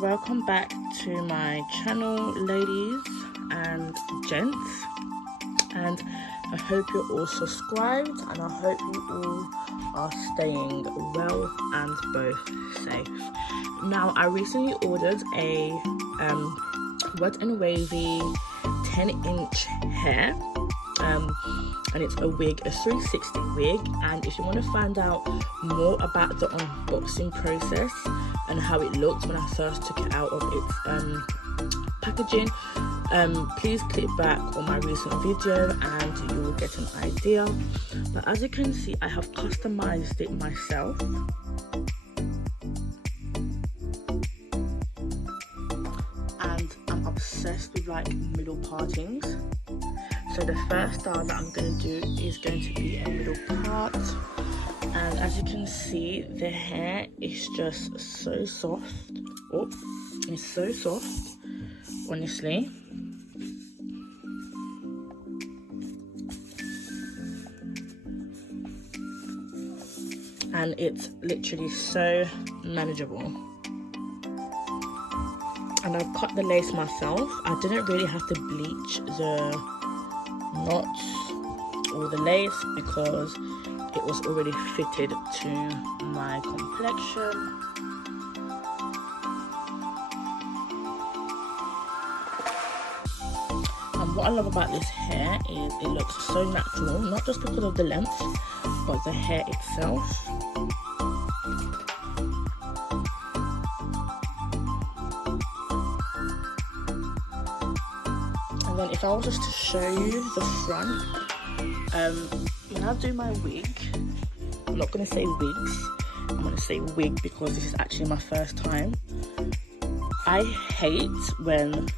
Welcome back to my channel, ladies and gents, and I hope you're all subscribed and I hope you all are staying well and both safe. Now, I recently ordered a Wet and Wavy 10-inch hair, and it's a wig, a 360 wig. And if you want to find out more about the unboxing process and how it looked when I first took it out of its packaging, please click back on my recent video and you will get an idea. But as you can see, I have customized it myself. And I'm obsessed with like middle partings. So the first style that I'm going to do is going to be a middle part. And as you can see, the hair is just so soft. Oh, it's so soft, honestly. And it's literally so manageable. And I've cut the lace myself. I didn't really have to bleach the knots or the lace because it was already fitted to my complexion. And what I love about this hair is it looks so natural, not just because of the length, but the hair itself. And then if I was just to show you the front, when I do my wig, I'm not going to say wigs, I'm going to say wig because this is actually my first time. I hate when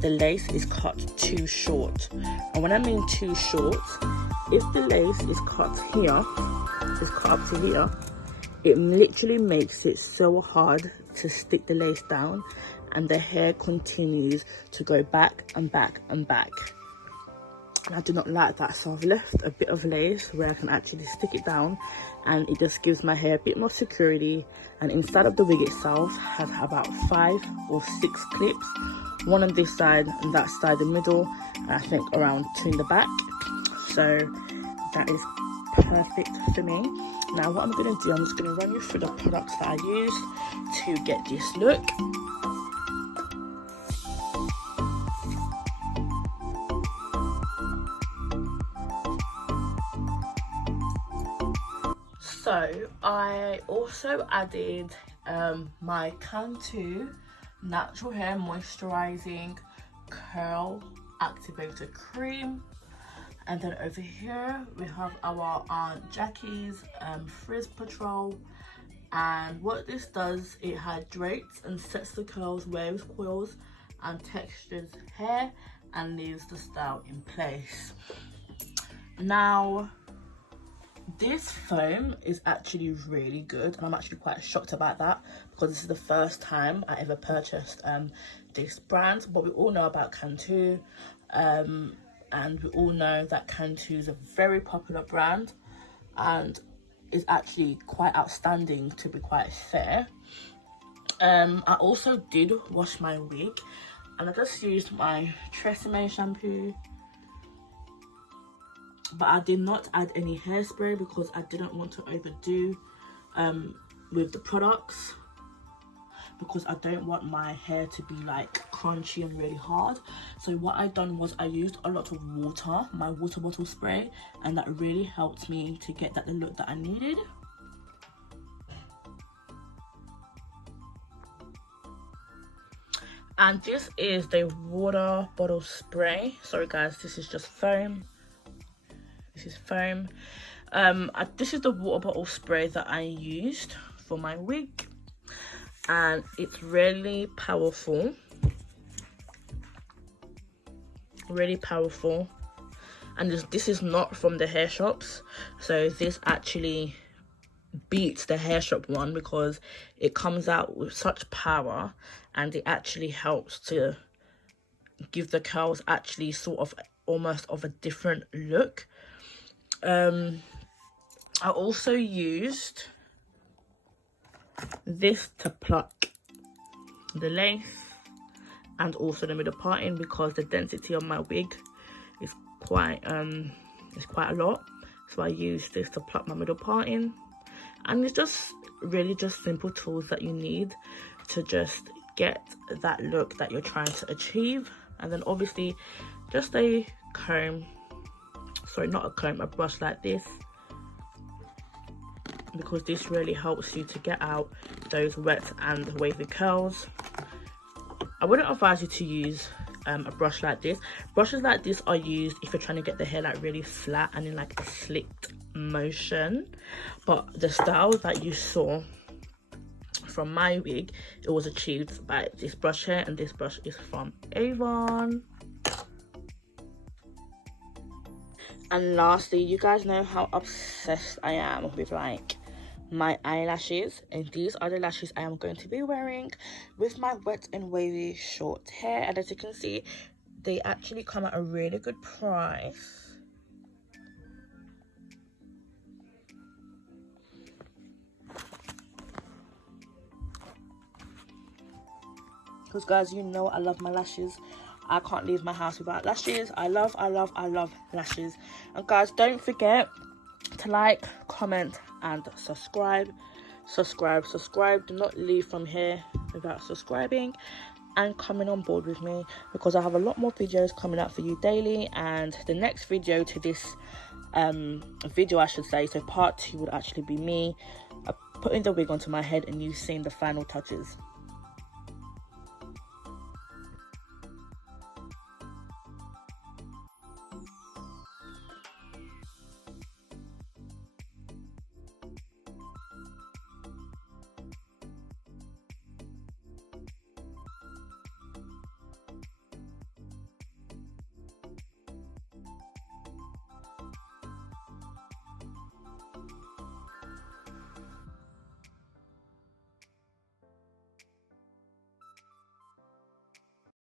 the lace is cut too short. And when I mean too short, if the lace is cut here, is cut up to here, it literally makes it so hard to stick the lace down, and the hair continues to go back and back and back. And I do not like that, so I've left a bit of lace where I can actually stick it down, and it just gives my hair a bit more security. And inside of the wig itself has about 5 or 6 clips, one on this side and that side in the middle, and I think around 2 in the back. So that is perfect for me. Now what I'm going to do, I'm just going to run you through the products that I used to get this look. So I also added my Cantu Natural Hair Moisturizing Curl Activator Cream. And then over here we have our Aunt Jackie's Frizz Patrol. And what this does, it hydrates and sets the curls, waves, coils and textures hair and leaves the style in place. Now, this foam is actually really good, and I'm actually quite shocked about that because this is the first time I ever purchased this brand. But we all know about Cantu, and we all know that Cantu is a very popular brand and is actually quite outstanding, to be quite fair. I also did wash my wig, and I just used my Tresemme shampoo. But I did not add any hairspray because I didn't want to overdo with the products, because I don't want my hair to be like crunchy and really hard. So what I done was I used a lot of water, my water bottle spray, and that really helped me to get the look that I needed. And this is the water bottle spray. Sorry guys, this is just foam. This is foam. This is the water bottle spray that I used for my wig, and it's really powerful. Really powerful. And this is not from the hair shops, so this actually beats the hair shop one because it comes out with such power, and it actually helps to give the curls actually sort of almost of a different look. I also used this to pluck the lace and also the middle parting, because the density of my wig is quite a lot. So I use this to pluck my middle parting, and it's just really just simple tools that you need to just get that look that you're trying to achieve. And then obviously just a comb, sorry, not a comb, a brush like this, because this really helps you to get out those wet and wavy curls. I wouldn't advise you to use a brush like this. Brushes like this are used if you're trying to get the hair like really flat and in like a slicked motion. But the style that you saw from my wig, it was achieved by this brush here, and this brush is from Avon. And lastly, you guys know how obsessed I am with like my eyelashes, and these are the lashes I am going to be wearing with my wet and wavy short hair. And as you can see, they actually come at a really good price. Because guys, you know I love my lashes. I can't leave my house without lashes. I love lashes. And guys, don't forget to like, comment and subscribe. Do not leave from here without subscribing and coming on board with me, because I have a lot more videos coming out for you daily. And the next video to this video, I should say, so part 2, would actually be me putting the wig onto my head and you seeing the final touches.